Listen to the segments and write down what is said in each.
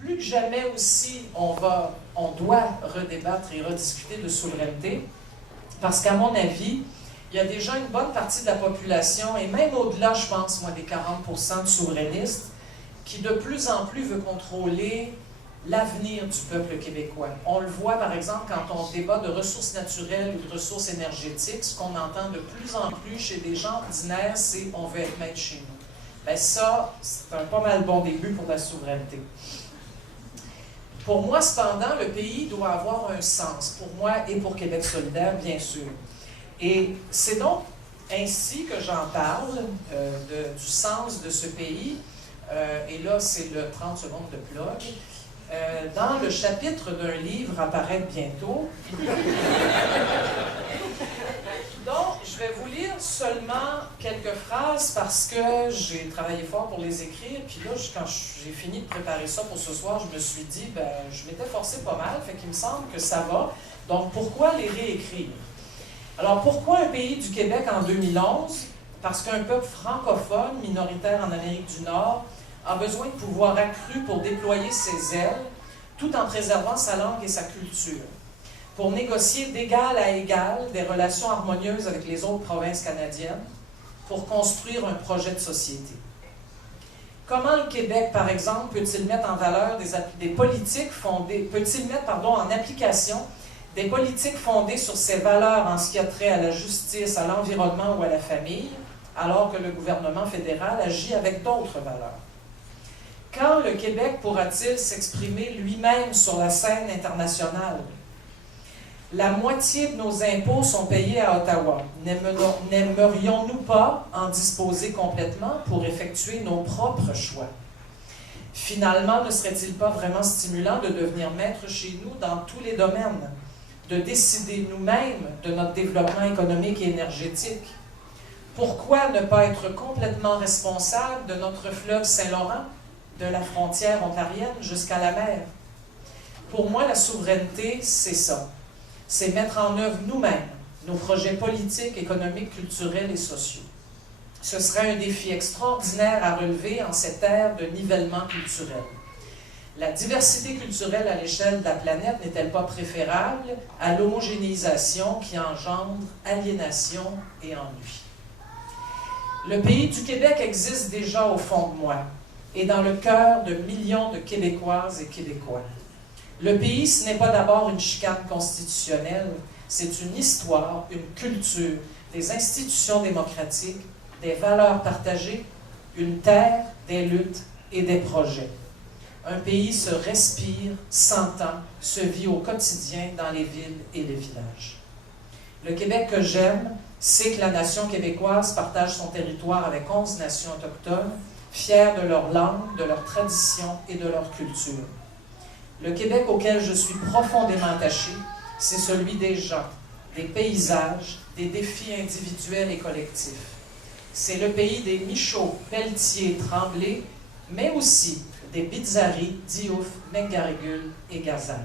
plus que jamais aussi, on doit redébattre et rediscuter de souveraineté, parce qu'à mon avis, il y a déjà une bonne partie de la population, et même au-delà, je pense, moi, des 40% de souverainistes, qui de plus en plus veut contrôler l'avenir du peuple québécois. On le voit, par exemple, quand on débat de ressources naturelles ou de ressources énergétiques, ce qu'on entend de plus en plus chez des gens ordinaires, c'est « on veut être maître chez nous ». Bien ça, c'est un pas mal bon début pour la souveraineté. Pour moi, cependant, le pays doit avoir un sens, pour moi et pour Québec solidaire, bien sûr. Et c'est donc ainsi que j'en parle, du sens de ce pays. Et là, c'est le 30 secondes de plug. Dans le chapitre d'un livre à paraître bientôt. Donc, je vais vous lire seulement quelques phrases parce que j'ai travaillé fort pour les écrire. Puis là, quand j'ai fini de préparer ça pour ce soir, je me suis dit, ben, je m'étais forcé pas mal, fait qu'il me semble que ça va. Donc, pourquoi les réécrire? Alors, pourquoi un pays du Québec en 2011? Parce qu'un peuple francophone, minoritaire en Amérique du Nord, a besoin de pouvoir accru pour déployer ses ailes, tout en préservant sa langue et sa culture, pour négocier d'égal à égal des relations harmonieuses avec les autres provinces canadiennes, pour construire un projet de société. Comment le Québec, par exemple, peut-il mettre en valeur des politiques fondées, peut-il mettre, en application des politiques fondées sur ses valeurs en ce qui a trait à la justice, à l'environnement ou à la famille, alors que le gouvernement fédéral agit avec d'autres valeurs? Quand le Québec pourra-t-il s'exprimer lui-même sur la scène internationale? La moitié de nos impôts sont payés à Ottawa. N'aimerions-nous pas en disposer complètement pour effectuer nos propres choix? Finalement, ne serait-il pas vraiment stimulant de devenir maître chez nous dans tous les domaines, de décider nous-mêmes de notre développement économique et énergétique? Pourquoi ne pas être complètement responsable de notre fleuve Saint-Laurent, de la frontière ontarienne jusqu'à la mer? Pour moi, la souveraineté, c'est ça. C'est mettre en œuvre nous-mêmes nos projets politiques, économiques, culturels et sociaux. Ce serait un défi extraordinaire à relever en cette ère de nivellement culturel. La diversité culturelle à l'échelle de la planète n'est-elle pas préférable à l'homogénéisation qui engendre aliénation et ennui? Le pays du Québec existe déjà au fond de moi et dans le cœur de millions de Québécoises et Québécois. Le pays, ce n'est pas d'abord une chicane constitutionnelle, c'est une histoire, une culture, des institutions démocratiques, des valeurs partagées, une terre, des luttes et des projets. Un pays se respire, s'entend, se vit au quotidien dans les villes et les villages. Le Québec que j'aime, c'est que la nation québécoise partage son territoire avec 11 nations autochtones, fières de leur langue, de leur tradition et de leur culture. Le Québec auquel je suis profondément attaché, c'est celui des gens, des paysages, des défis individuels et collectifs. C'est le pays des Michaud, Pelletier, Tremblay, mais aussi des Bizarri, Diouf, Mengarigul et Gazal.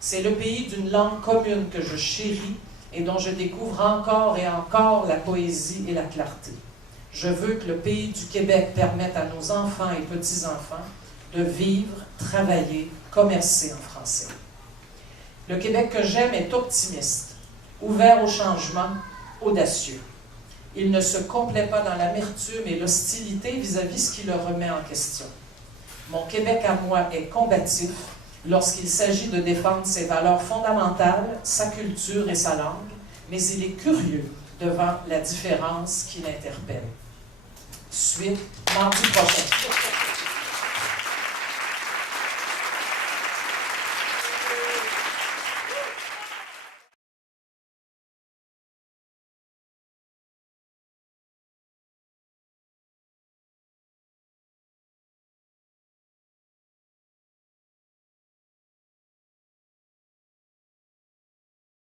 C'est le pays d'une langue commune que je chéris et dont je découvre encore et encore la poésie et la clarté. Je veux que le pays du Québec permette à nos enfants et petits-enfants de vivre, travailler, commercer en français. Le Québec que j'aime est optimiste, ouvert au changement, audacieux. Il ne se complaît pas dans l'amertume et l'hostilité vis-à-vis ce qui le remet en question. Mon Québec à moi est combatif lorsqu'il s'agit de défendre ses valeurs fondamentales, sa culture et sa langue, mais il est curieux devant la différence qui l'interpelle. Suite mardi prochain.